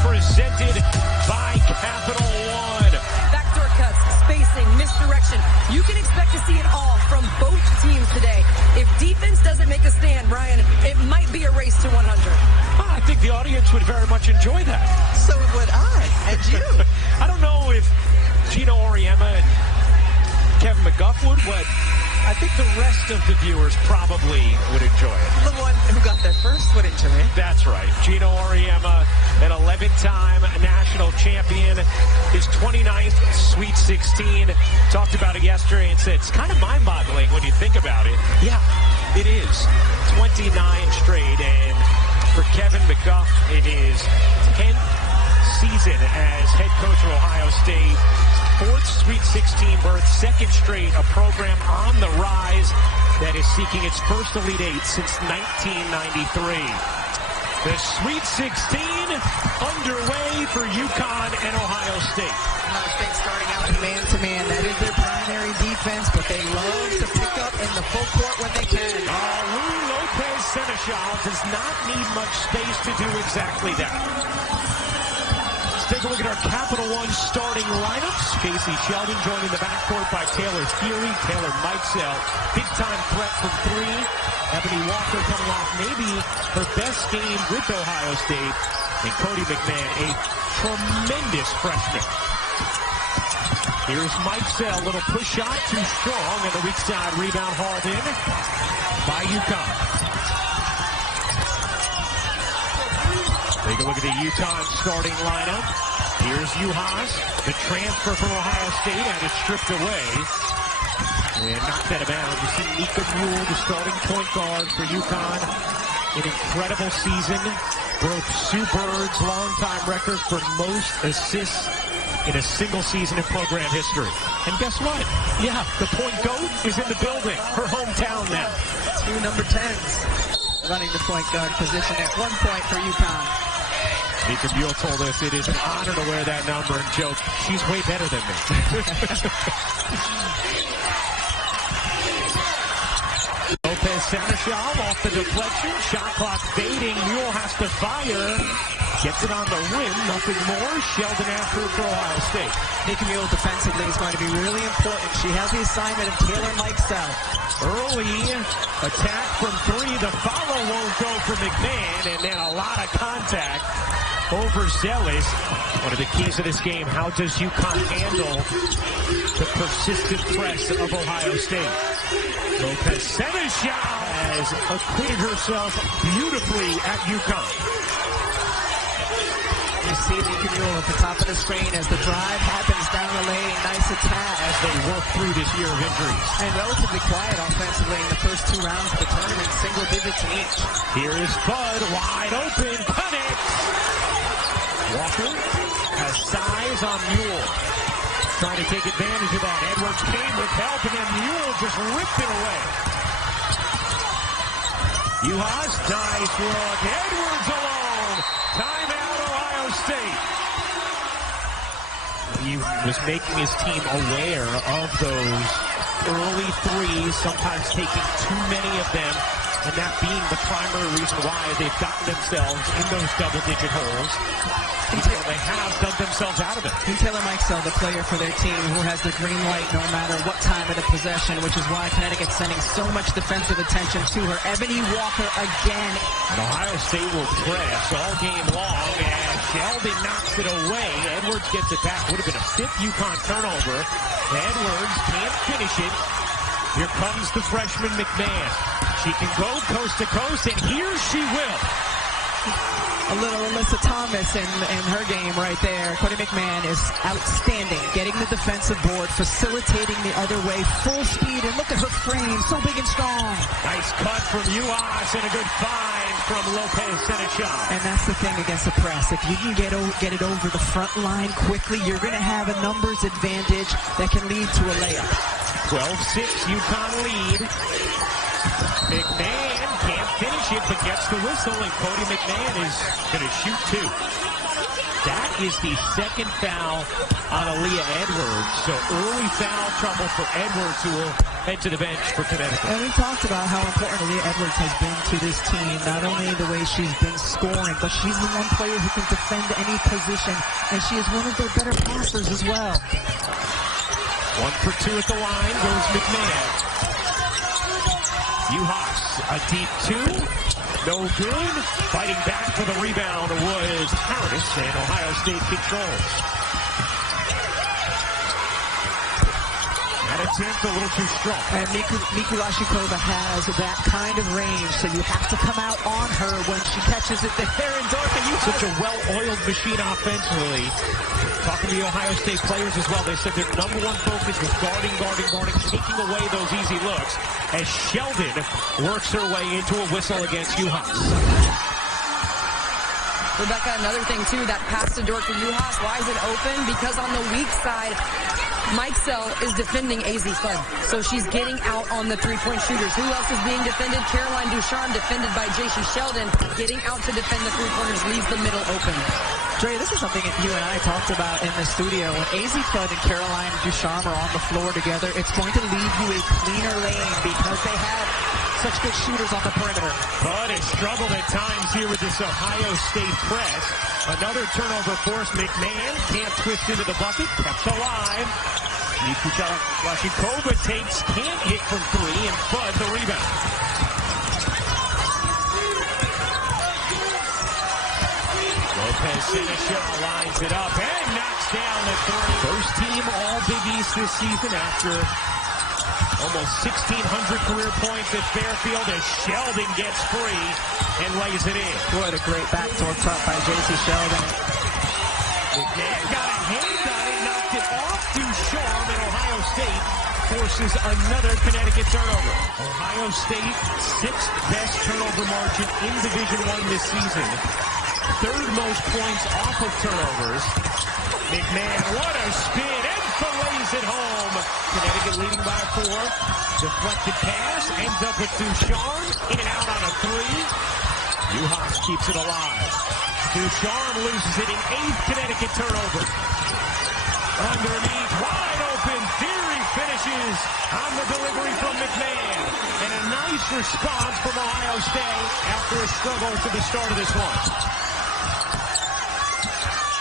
presented by Capital One. Backdoor cuts, spacing, misdirection. You can expect to see it all from both teams today. If defense doesn't make a stand, Ryan, it might be a race to 100. I think the audience would very much enjoy that. So would I, and you. I don't know if Gino Auriemma and Kevin McGuff would, but I think the rest of the viewers probably would enjoy it. The one who got there first would enjoy it. That's right. Gino Auriemma, an 11-time national champion, his 29th Sweet 16. Talked about it yesterday and said it's kind of mind-boggling when you think about it. Yeah, it is. 29 straight, and for Kevin McGuff in his 10th season as head coach of Ohio State, 4th Sweet 16 berth, 2nd straight, a program on the rise that is seeking its first Elite Eight since 1993. The Sweet 16 underway for UConn and Ohio State. Ohio State starting out man-to-man. That is their primary defense, but they love to pick up in the full court when they can. Lou Lopez Seneschal does not need much space to do exactly that. Take a look at our Capital One starting lineups. Casey Sheldon joined in the backcourt by Taylor Fury, Taylor Mikesell. Big-time threat from three. Ebony Walker coming off maybe her best game with Ohio State. And Cody McMahon, a tremendous freshman. Here's Mikesell, little push shot, too strong, and the weak side rebound hauled in by UConn. Take a look at the UConn starting lineup. Here's Uhas, the transfer from Ohio State, had it stripped away. And knocked out of bounds. You see Nika Mule, the starting point guard for UConn. An incredible season. Broke Sue Bird's longtime record for most assists in a single season in program history. And guess what? Yeah, the point goat is in the building. Her hometown now. 2 number 10s running the point guard position at one point for UConn. Nika Mule told us it is an honor to wear that number and joked, she's way better than me. Lopez Seneschal off the deflection. Shot clock fading. Mule has to fire. Gets it on the rim. Nothing more. Sheldon after it for Ohio State. Nika Mule defensively is going to be really important. She has the assignment of Taylor Mikesell. Early attack from three. The follow won't go for McMahon. And then a lot of contact overzealous. One of the keys of this game, how does UConn handle the persistent press of Ohio State? Lopez Seneschal has acquitted herself beautifully at UConn. You see Nika Mule at the top of the screen as the drive happens down the lane. Nice attack. As they work through this year of injuries. And relatively quiet offensively in the first 2 rounds of the tournament, single digits each. Here is Bud, wide open, connects. Walker has size on Mule. Trying to take advantage of that. Edwards came with help, and then Mule just ripped it away. Uhas, nice look. Edwards alone. Timeout, Ohio State. He was making his team aware of those early threes, sometimes taking too many of them, and that being the primary reason why they've gotten themselves in those double-digit holes. Until they have dug themselves out of it. And Taylor Mikesell, the player for their team, who has the green light no matter what time of the possession, which is why Connecticut's sending so much defensive attention to her. Ebony Walker again. And Ohio State will press all game long, and Sheldon knocks it away. Edwards gets it back. Would have been a 5th UConn turnover. Edwards can't finish it. Here comes the freshman McMahon. She can go coast to coast, and here she will. A little Alyssa Thomas in her game right there. Cody McMahon is outstanding, getting the defensive board, facilitating the other way, full speed, and look at her frame, so big and strong. Nice cut from Uhas and a good find from Lopez Seneschal. And that's the thing against the press. If you can get it over the front line quickly, you're going to have a numbers advantage that can lead to a layup. 12-6 UConn lead. McMahon can't finish it, but gets the whistle, and Cody McMahon is going to shoot 2. That is the second foul on Aaliyah Edwards. So early foul trouble for Edwards, who will head to the bench for Connecticut. And we talked about how important Aaliyah Edwards has been to this team. Not only the way she's been scoring, but she's the one player who can defend any position, and she is one of their better passers as well. 1 for 2 at the line goes McMahon. Uhas, a deep 2. No good. Fighting back for the rebound was Harris, and Ohio State controls. That attempt a little too strong. And Miku Lashikova has that kind of range, so you have to come out on her when she catches it there. And Dorothy, such a well-oiled machine offensively. Talking to the Ohio State players as well, they said their number one focus was guarding, taking away those easy looks as Sheldon works her way into a whistle against Uhas. Rebecca, another thing too, that pass to Dorothy Uhas, why is it open? Because on the weak side, Mike Sell is defending AZ Fudd. So she's getting out on the three-point shooters. Who else is being defended? Caroline Ducharme, defended by J.C. Sheldon. Getting out to defend the three-pointers leaves the middle open. Dre, this is something that you and I talked about in the studio. When AZ Fudd and Caroline Ducharme are on the floor together, it's going to leave you a cleaner lane because they have such good shooters on the perimeter. Fudd has struggled at times here with this Ohio State press. Another turnover force. McMahon can't twist into the bucket. Kept alive. Lashikova can't hit from 3, and Fudd the rebound. Lopez Seneschal lines it up and knocks down the 3. First team all Big East this season after almost 1,600 career points at Fairfield as Sheldon gets free and lays it in. What a great backdoor cut by J.C. Sheldon. McMahon got a hand on it, knocked it off Ducharme, and Ohio State forces another Connecticut turnover. Ohio State, 6th best turnover margin in Division I this season. 3rd most points off of turnovers. McMahon, what a spin, and fillets it home. Connecticut leading by 4. Deflected pass, ends up with Ducharme, in and out on a 3. Uhas keeps it alive. Ducharme loses it in 8th Connecticut turnover. Underneath, wide open, Theory finishes on the delivery from McMahon. And a nice response from Ohio State after a struggle to the start of this one.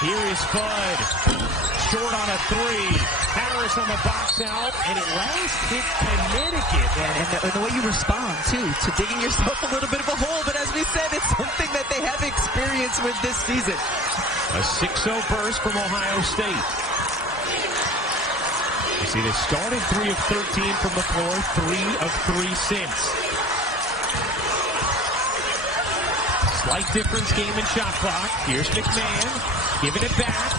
Here is Fudd, short on a 3. Harris on the box out, and it last hit Connecticut. And the way you respond, too, to digging yourself a little bit of a hole. But as we said, it's something that they have experience with this season. A 6-0 burst from Ohio State. You see, they started 3 of 13 from the floor, 3 of 3 since. Slight difference game in shot clock. Here's McMahon, giving it back.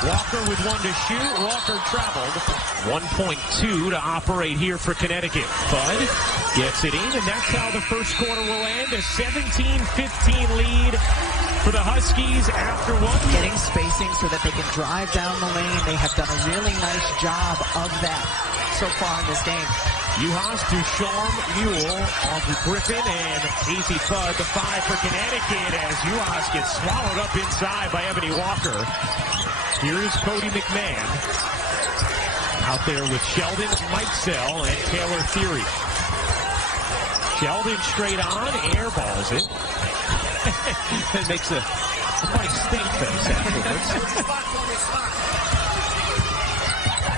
Walker with 1 to shoot. Walker traveled. 1.2 to operate here for Connecticut. Fudd gets it in, and that's how the first quarter will end. A 17-15 lead for the Huskies after 1. Getting spacing so that they can drive down the lane. They have done a really nice job of that so far in this game. Uhas, Ducharme, Mule off of Griffin, and AZ Fudd, the 5 for Connecticut as Uhas gets swallowed up inside by Ebony Walker. Here is Cody McMahon out there with Sheldon, Mike Sell, and Taylor Theory. Sheldon straight on, airballs it. It makes a funny stink face afterwards.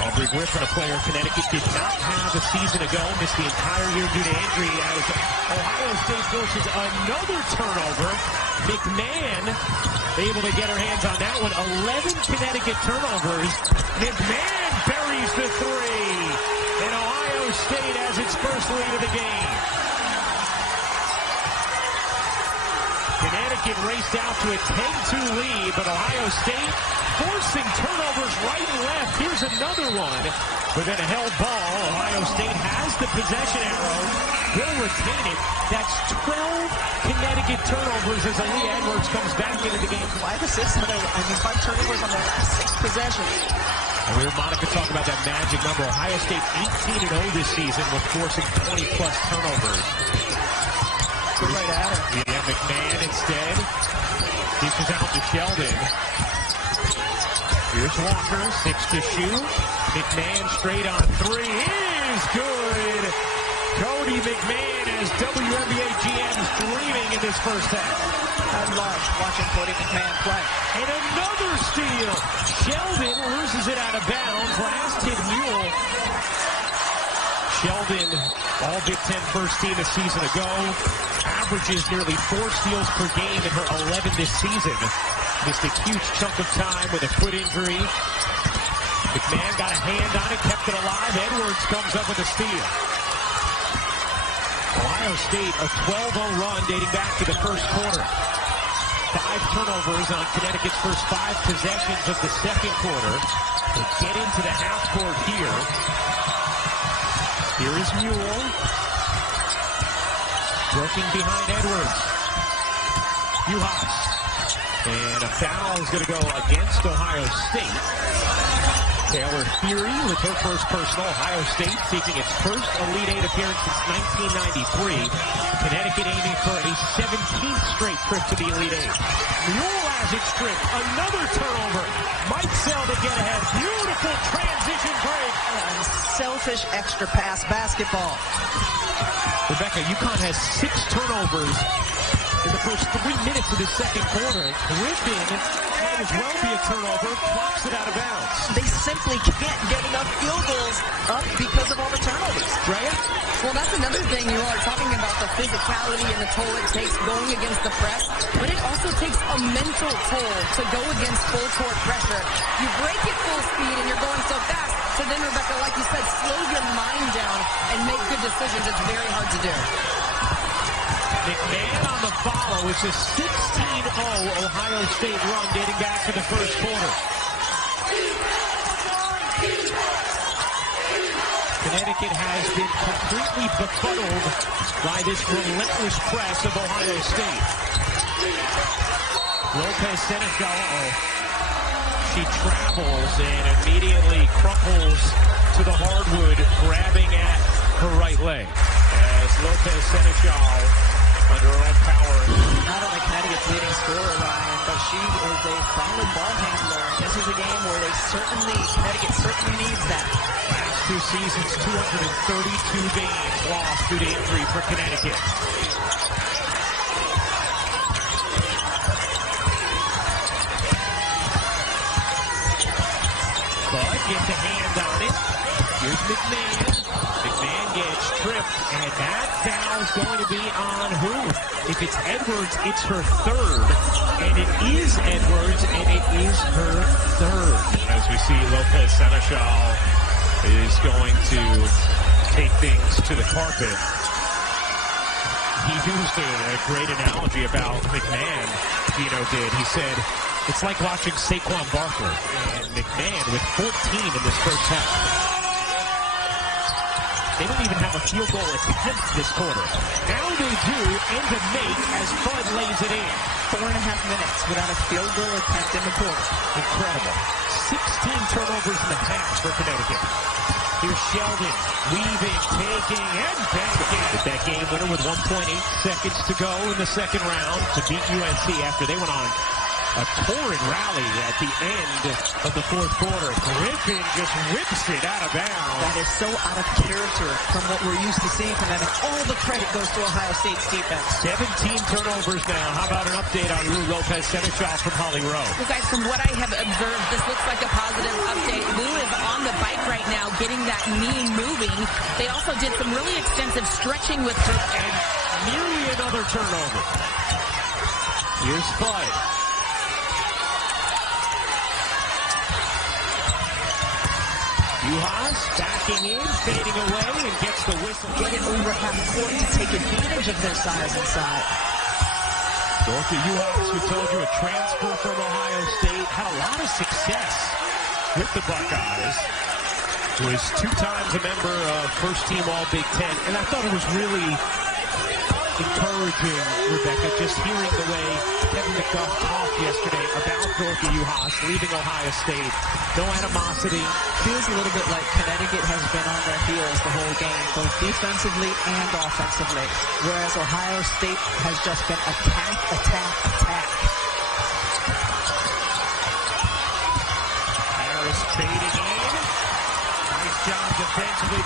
Aubrey Griffin, a player Connecticut did not have a season ago, missed the entire year due to injury as Ohio State forces another turnover. McMahon able to get her hands on that one. 11 Connecticut turnovers. McMahon buries the 3. And Ohio State has its first lead of the game. Connecticut raced out to a 10-2 lead, but Ohio State forcing turnovers right and left. Here's another one. But then a held ball. Ohio State has the possession arrow. Will retain it. That's 12 Connecticut turnovers as Aaliyah Edwards comes back into the game. 5 assists, 5 turnovers on their last 6 possessions. And we heard Monica talk about that magic number. Ohio State 18-0 this season with forcing 20-plus turnovers. Right at her. Yeah, McMahon instead. Dishes out to Sheldon. Here's Walker, 6 to shoot. McMahon straight on 3 is good. Cody McMahon has WNBA GMs dreaming in this first half. I love watching Cody McMahon play. And another steal. Sheldon loses it out of bounds. Last hit Mule. Sheldon, all Big Ten first team a season ago, averages nearly 4 steals per game in her 11 this season. Missed a huge chunk of time with a foot injury. McMahon got a hand on it, kept it alive. Edwards comes up with a steal. Ohio State, a 12-0 run dating back to the first quarter. 5 turnovers on Connecticut's first 5 possessions of the second quarter. They get into the half court here. Here is Mule. Working behind Edwards. Uhas. And a foul is going to go against Ohio State. Taylor Fury with her first personal. Ohio State seeking its first Elite Eight appearance since 1993. Connecticut aiming for a 17th straight trip to the Elite Eight. Mule has it stripped. Another turnover. Mike Sell to get ahead. Beautiful transition break. Selfish extra pass basketball. Rebecca, UConn has 6 turnovers in the first 3 minutes of the second quarter. Griffin might as well be a turnover, blocks it out of bounds. They simply can't get enough field goals up because of all the turnovers. Drea? Well, that's another thing. You all are talking about the physicality and the toll it takes going against the press, but it also takes a mental toll to go against full court pressure. You break it full speed and you're going so fast, so then, Rebecca, like you said, slow your mind down and make good decisions. It's very hard to do. McMahon on the follow. It's a 16-0 Ohio State run dating back to the first quarter. Connecticut has been completely befuddled by this relentless press of Ohio State. Lopez Seneschal, she travels and immediately crumples to the hardwood, grabbing at her right leg. As Lopez Seneschal, under her own power. Not only Connecticut's leading scorer, Ryan, but she is a solid ball handler. This is a game where Connecticut certainly needs that. Last 2 seasons, 232 games lost due to injury for Connecticut. Bud gets a hand on it. Here's McMahon. McMahon gets tripped, and that foul's going to be on who? If it's Edwards, it's her third. And it is Edwards, and it is her third. As we see, Lopez Seneschal is going to take things to the carpet. He used a great analogy about McMahon, Dino did. He said, it's like watching Saquon Barkley and McMahon with 14 in this first half. They don't even have a field goal attempt this quarter. Now they do, and to make as Bud lays it in. 4.5 minutes without a field goal attempt in the quarter. Incredible. 16 turnovers in the half for Connecticut. Here's Sheldon, weaving, taking, and banking. With that game winner with 1.8 seconds to go in the second round to beat UNC after they went on a torrid rally at the end of the fourth quarter. Griffin just whips it out of bounds. That is so out of character from what we're used to seeing from them, and all the credit goes to Ohio State's defense. 17 turnovers now. How about an update on Lou Lopez Seneschal from Holly Rowe? Well, guys, from what I have observed, this looks like a positive update. Lou is on the bike right now, getting that knee moving. They also did some really extensive stretching with her. And nearly another turnover. Here's Bud. Uhas backing in, fading away, and gets the whistle. Get it over half court to take advantage of their size inside. Dorothy Uhas, we told you, a transfer from Ohio State, had a lot of success with the Buckeyes. Was 2 times a member of first team All Big Ten, and I thought it was really encouraging, Rebecca, just hearing the way Kevin McDuff talked yesterday about Dorothy Uhas leaving Ohio State. No animosity. Feels a little bit like Connecticut has been on their heels the whole game, both defensively and offensively, whereas Ohio State has just been attack, attack, attack.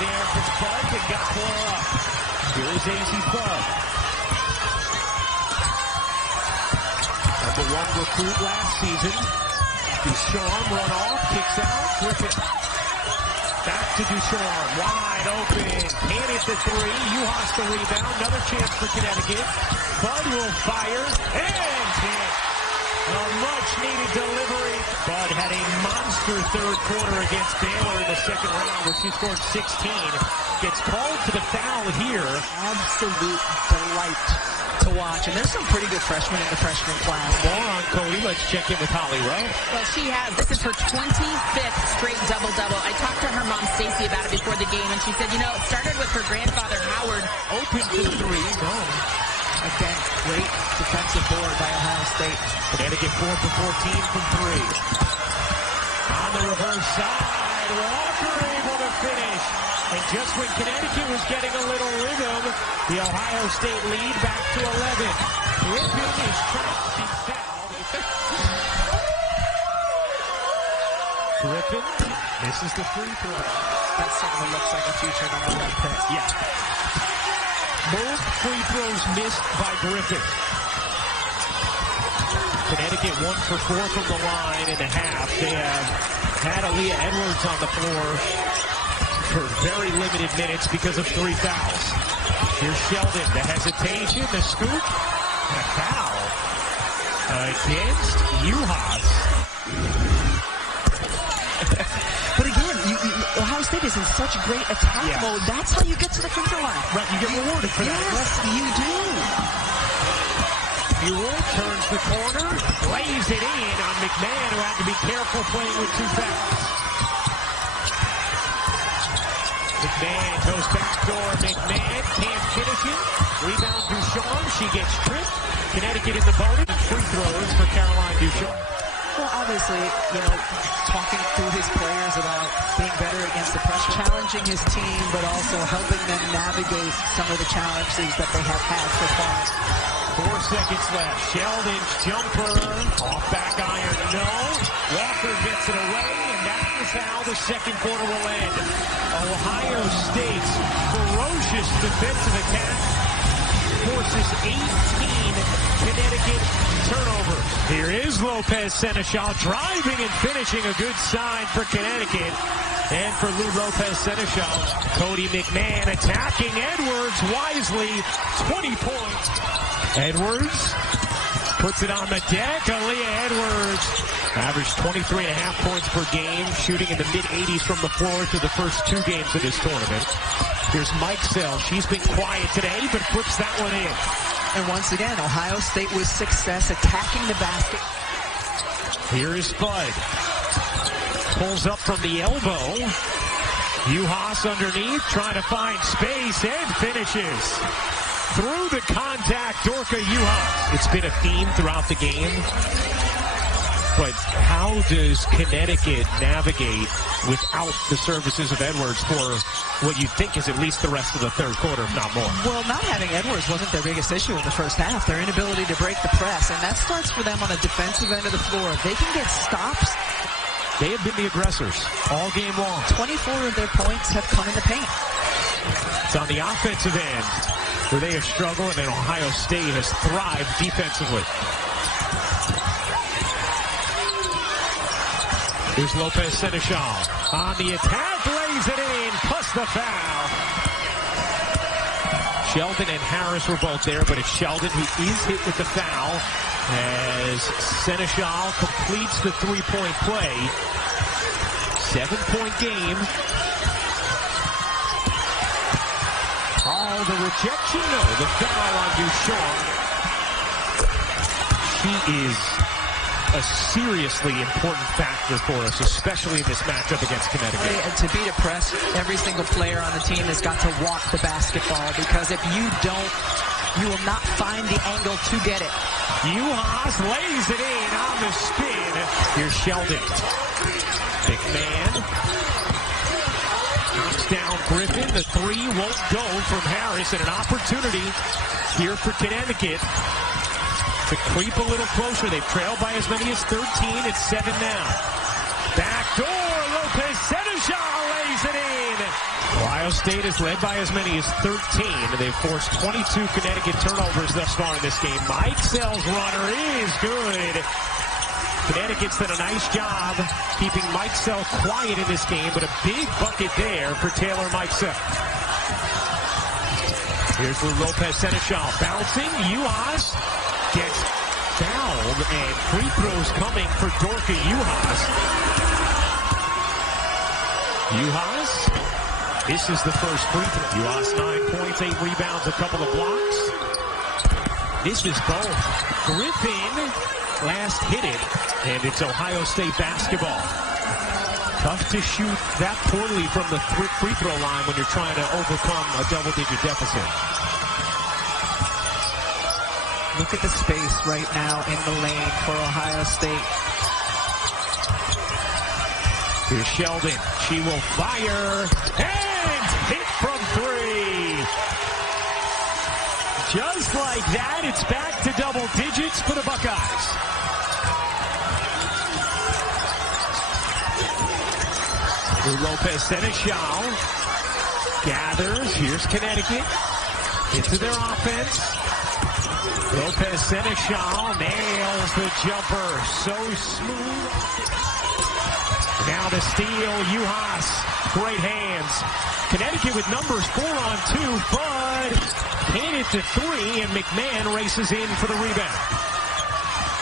there from Bud and got 4 up. Here is AZ Bud. Number 1 recruit last season. Ducharme run off, kicks out, Griffin. Back to Ducharme, wide open, can't hit the 3. UHaas the rebound, another chance for Connecticut. Bud will fire, and hit. A much-needed delivery. Bud had a monster third quarter against Baylor in the second round where she scored 16. Gets called for the foul here. Absolute delight to watch. And there's some pretty good freshmen in the freshman class. More on Cody. Let's check in with Holly Rowe. Well, she has. This is her 25th straight double-double. I talked to her mom, Stacy, about it before the game, and she said, you know, it started with her grandfather, Howard. Open for 3. No. Again, great defensive board by Ohio State. Connecticut 4 for 14 from 3. On the reverse side, Walker able to finish. And just when Connecticut was getting a little rhythm, the Ohio State lead back to 11. Griffin is trapped and fouled. Griffin misses the free throw. That certainly looks like a future number 1 pick. Yeah. Both free throws missed by Griffin. Connecticut 1 for 4 from the line in the half. They have had Aaliyah Edwards on the floor for very limited minutes because of 3 fouls. Here's Sheldon, the hesitation, the scoop, and a foul against UHaas. But again, Ohio State is in such great attack mode. That's how you get to the free throw line. Right, you get rewarded for that. Yes, you do. Buell turns the corner, lays it in on McMahon, who had to be careful playing with 2 fouls. McMahon goes backdoor. McMahon can't finish it. Rebound Ducharme. She gets tripped. Connecticut in the bonus. Free throws for Caroline Ducharme. Well, obviously, you know, talking through his players about being better against the pressure, challenging his team, but also helping them navigate some of the challenges that they have had so far. 4 seconds left. Sheldon's jumper. Off back iron. No. Walker gets it away, and that is how the second quarter will end. Ohio State's ferocious defensive attack forces 18 Connecticut turnovers. Here is Lopez Seneschal driving and finishing, a good sign for Connecticut. And for Lou Lopez Seneschal, Cody McMahon attacking Edwards wisely. 20 points. Edwards puts it on the deck. Aaliyah Edwards averaged 23.5 points per game, shooting in the mid-80s from the floor through the first 2 games of this tournament. Here's Mike Sell. She's been quiet today, but flips that one in. And once again, Ohio State with success attacking the basket. Here is Bud. Pulls up from the elbow. UHaas underneath, trying to find space, and finishes. Through the contact, Dorka UHaas. It's been a theme throughout the game. But how does Connecticut navigate without the services of Edwards for what you think is at least the rest of the third quarter, if not more? Well, not having Edwards wasn't their biggest issue in the first half. Their inability to break the press, and that starts for them on the defensive end of the floor. If they can get stops, they have been the aggressors all game long. 24 of their points have come in the paint. It's on the offensive end where they have struggled, and Ohio State has thrived defensively. Here's Lopez Seneschal on the attack, lays it in, plus the foul. Sheldon and Harris were both there, but it's Sheldon who is hit with the foul as Seneschal completes the 3-point play. 7-point game. Oh, the rejection, no, the foul on Ducharme. She is a seriously important factor for us, especially in this matchup against Connecticut. And to beat a press, every single player on the team has got to walk the basketball, because if you don't, you will not find the angle to get it. UHaas lays it in on the spin. Here's Sheldon. McMahon knocks down Griffin. The 3 won't go from Harris, and an opportunity here for Connecticut to creep a little closer. They've trailed by as many as 13. It's 7 now. Back door. Lopez Seneschal lays it in. Ohio State is led by as many as 13. They've forced 22 Connecticut turnovers thus far in this game. Mixell's runner is good. Connecticut's done a nice job keeping Mixell quiet in this game, but a big bucket there for Taylor Mixell. Here's Lou Lopez Seneschal bouncing. Uhas gets fouled, and free throws coming for Dorka Uhas. Uhas, this is the first free throw. Uhas 9 points, 8 rebounds, a couple of blocks. This is both. Griffin last hit it, and it's Ohio State basketball. Tough to shoot that poorly from the free throw line when you're trying to overcome a double-digit deficit. Look at the space right now in the lane for Ohio State. Here's Sheldon. She will fire and hit from three. Just like that, it's back to double digits for the Buckeyes. Lopez Seneschal gathers. Here's Connecticut into their offense. Lopez Seneschal nails the jumper. So smooth. Now to steal, Uhas. Great hands. Connecticut with numbers 4 on 2. Bud hit it to 3, and McMahon races in for the rebound.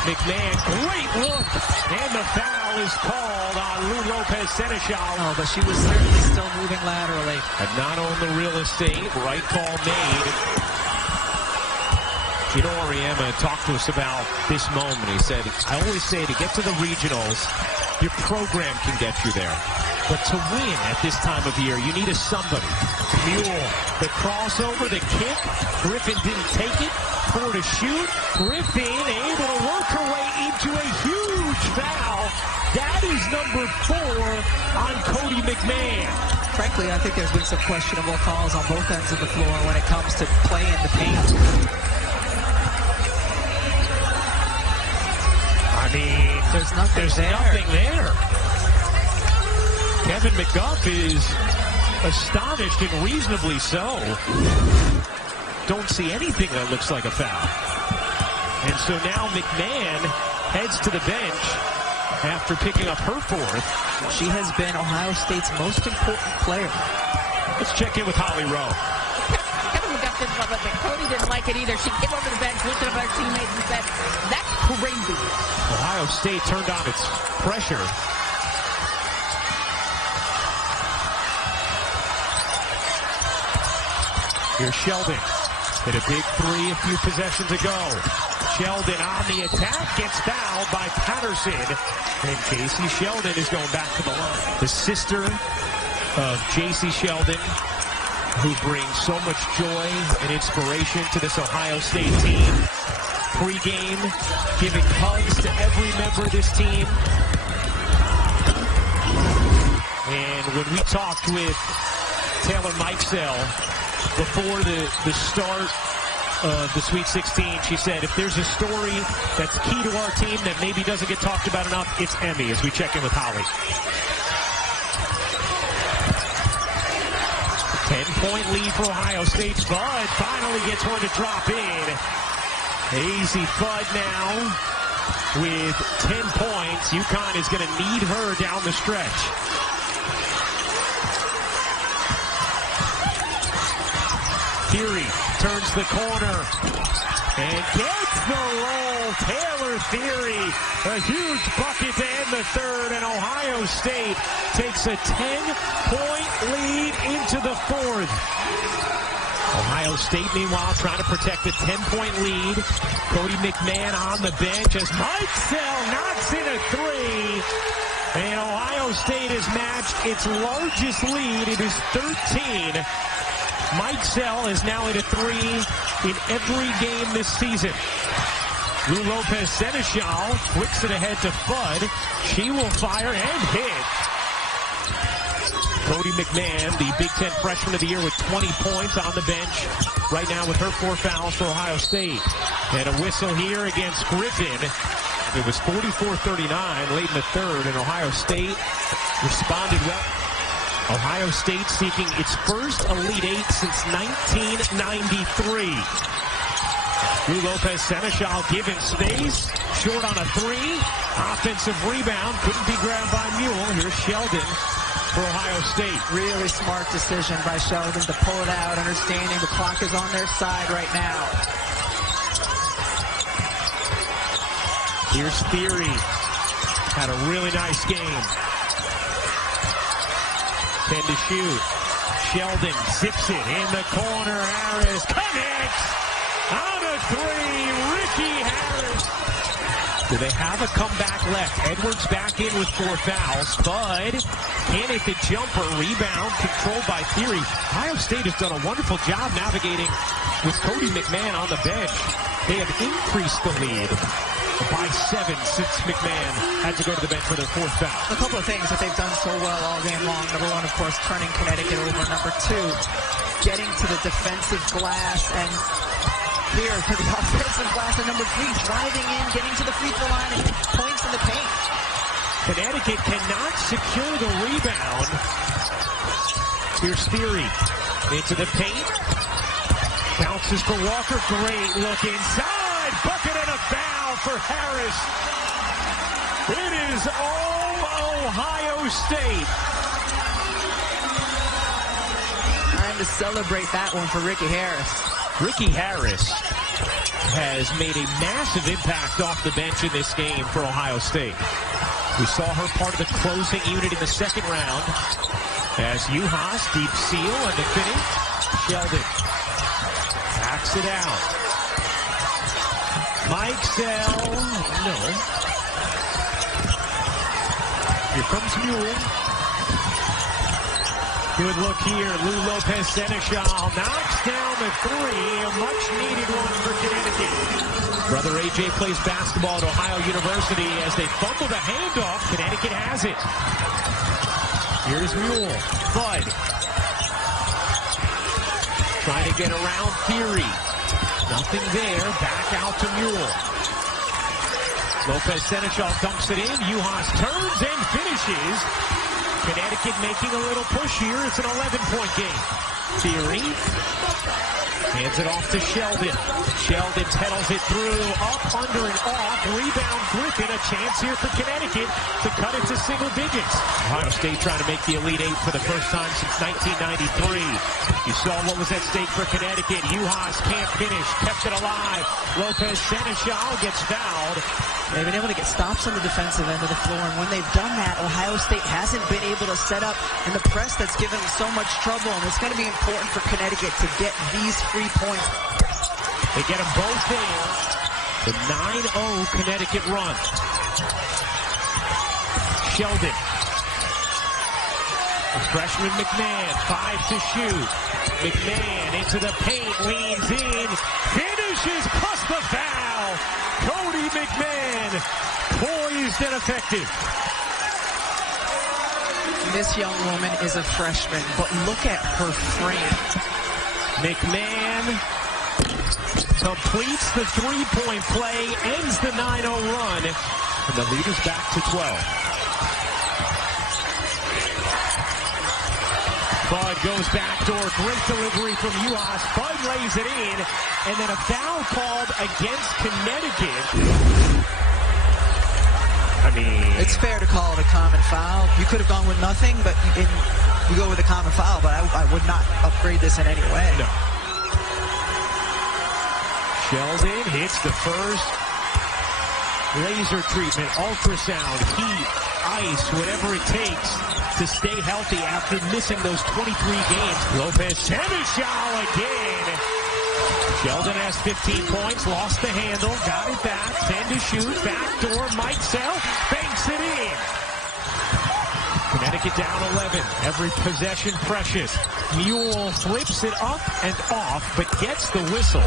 McMahon, great look, and the foul is called on Lou Lopez Seneschal. Oh, but she was certainly still moving laterally. Had not owned the real estate. Right call made. Gino Auriemma talked to us about this moment. He said, I always say to get to the regionals, your program can get you there. But to win at this time of year, you need a somebody. Mule, the crossover, the kick. Griffin didn't take it. 4 to shoot. Griffin able to work her way into a huge foul. That is number 4 on Cody McMahon. Frankly, I think there's been some questionable calls on both ends of the floor when it comes to play in the paint. I mean, there's nothing there. Kevin McGuff is astonished, and reasonably so. Don't see anything that looks like a foul. And so now McMahon heads to the bench after picking up her 4th. She has been Ohio State's most important player. Let's check in with Holly Rowe. Kevin McGuff didn't love it, but Cody didn't like it either. She came over the bench, looked at her teammates, and said, that's crazy. Ohio State turned on its pressure. Here's Sheldon. Hit a big 3 a few possessions ago. Sheldon on the attack, gets fouled by Patterson. And J.C. Sheldon is going back to the line. The sister of J.C. Sheldon, who brings so much joy and inspiration to this Ohio State team. Pre-game, giving hugs to every member of this team. And when we talked with Taylor Mixell before the start of the Sweet 16, she said, if there's a story that's key to our team that maybe doesn't get talked about enough, it's Emmy, as we check in with Holly. 10-point lead for Ohio State. Bud finally gets one to drop in. Easy Fudd now with 10 points. UConn is going to need her down the stretch. Theory turns the corner and gets the roll. Taylor Theory, a huge bucket to end the 3rd, and Ohio State takes a 10-point lead into the 4th. Ohio State, meanwhile, trying to protect a 10-point lead. Cody McMahon on the bench as Mixell knocks in a 3. And Ohio State has matched its largest lead. It is 13. Mixell is now at a 3 in every game this season. Lou Lopez Seneschal flicks it ahead to Fudd. She will fire and hit. Cody McMahon, the Big Ten Freshman of the Year with 20 points on the bench right now with her 4 fouls for Ohio State. And a whistle here against Griffin. It was 44-39 late in the 3rd, and Ohio State responded well. Ohio State seeking its first Elite Eight since 1993. Drew Lopez Seneschal given space. Short on a three. Offensive rebound. Couldn't be grabbed by Mule. Here's Sheldon for Ohio State. Really smart decision by Sheldon to pull it out, understanding the clock is on their side right now. Here's Theory. Had a really nice game. 10 to shoot. Sheldon zips it in the corner. Harris connects. On a three. Ricky Harris. Do they have a comeback left? Edwards back in with 4 fouls. Bud can't hit the jumper. Rebound controlled by Theory. Ohio State has done a wonderful job navigating with Cody McMahon on the bench. They have increased the lead by 7 since McMahon had to go to the bench for their 4th foul. A couple of things that they've done so well all game long. Number one, of course, turning Connecticut over. Number two, getting to the defensive glass, and here to the offensive glass. And number three, driving in, getting to the free throw line, and points in the paint. Connecticut cannot secure the rebound. Here's Theory into the paint. Bounces for Walker. Great look inside. Bucket and a foul for Harris. It is all Ohio State. Time to celebrate that one for Ricky Harris. Ricky Harris has made a massive impact off the bench in this game for Ohio State. We saw her part of the closing unit in the second round as Juhas deep seal and the finish. Sheldon backs it out. Mikesell, no. Here comes Mule. Good look here. Lou Lopez Seneschal knocks down the three. A much needed one for Connecticut. Brother AJ plays basketball at Ohio University as they fumble the handoff. Connecticut has it. Here's Mule. Bud trying to get around Theory. Nothing there. Back out to Mule. Lopez Seneschal dumps it in. Juhas turns and finishes. Connecticut making a little push here. It's an 11-point game. Theory hands it off to Sheldon. Sheldon pedals it through, up, under, and off. Rebound Griffin. A chance here for Connecticut to cut it to single digits. Ohio State trying to make the Elite Eight for the first time since 1993. You saw what was at stake for Connecticut. Juhas can't finish. Kept it alive. Lopez Seneschal gets fouled. They've been able to get stops on the defensive end of the floor, and when they've done that, Ohio State hasn't been able to set up in the press that's given them so much trouble, and it's going to be important for Connecticut to get these 3 points. They get them both there. The 9-0 Connecticut run. Sheldon. The freshman McMahon, 5 to shoot. McMahon into the paint, leans in, finishes, plus the foul. Cody McMahon, poised and effective. This young woman is a freshman, but look at her frame. McMahon completes the three-point play, ends the 9-0 run, and the lead is back to 12. Bud goes backdoor, great delivery from Juhas. Bud lays it in, and then a foul called against Connecticut. I mean, it's fair to call it a common foul. You could have gone with nothing, but you go with a common foul, but I would not upgrade this in any way. No. Sheldon hits the first laser treatment, ultrasound, heat, ice, whatever it takes to stay healthy after missing those 23 games. Lopez Seneschal again. Sheldon has 15 points, lost the handle, got it back, 10 to shoot, backdoor, Mikesell, banks it in. Connecticut down 11, every possession precious. Mule flips it up and off, but gets the whistle,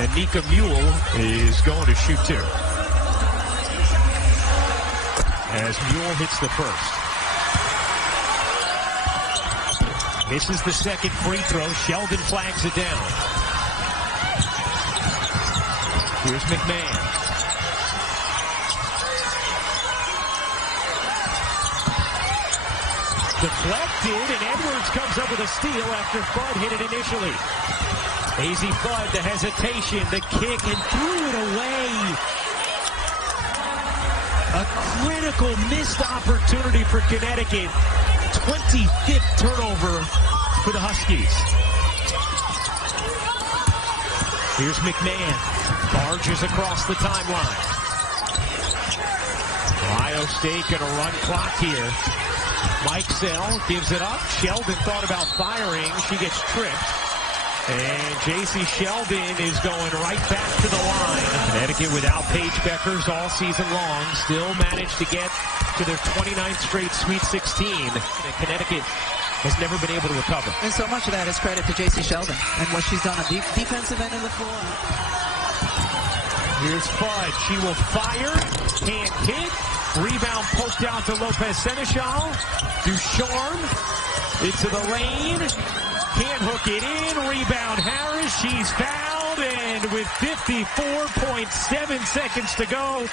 and Nika Mule is going to shoot two. As Mule hits the first. Misses the second free throw. Sheldon flags it down. Here's McMahon. Deflected, and Edwards comes up with a steal after Fudd hit it initially. Azzi Fudd, the hesitation, the kick, and threw it away. A critical missed opportunity for Connecticut. 25th turnover for the Huskies. Here's McMahon. Barges across the timeline. Ohio State going to run clock here. Mike Sell gives it up. Sheldon thought about firing. She gets tripped. And J.C. Sheldon is going right back to the line. Connecticut without Paige Beckers all season long. Still managed to get to their 29th straight Sweet 16. And Connecticut has never been able to recover. And so much of that is credit to J.C. Sheldon and what she's done on the defensive end of the floor. Here's Fudd. She will fire. Can't hit. Rebound poked out to Lopez Seneschal. Ducharme into the lane. Can't hook it in. Rebound Harris. She's fouled. And with 54.7 seconds to go,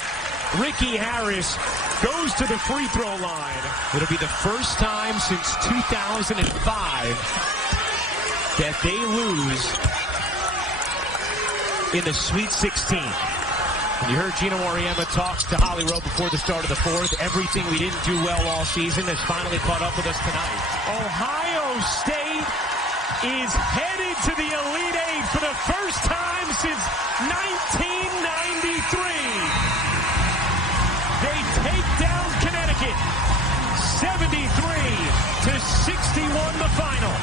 Ricky Harris goes to the free throw line. It'll be the first time since 2005 that they lose in the Sweet 16. And you heard Gina Moriema talk to Holly Rowe before the start of the fourth. Everything we didn't do well all season has finally caught up with us tonight. Ohio State is headed to the Elite Eight for the first time since 1993. They take down Connecticut 73-61 the final.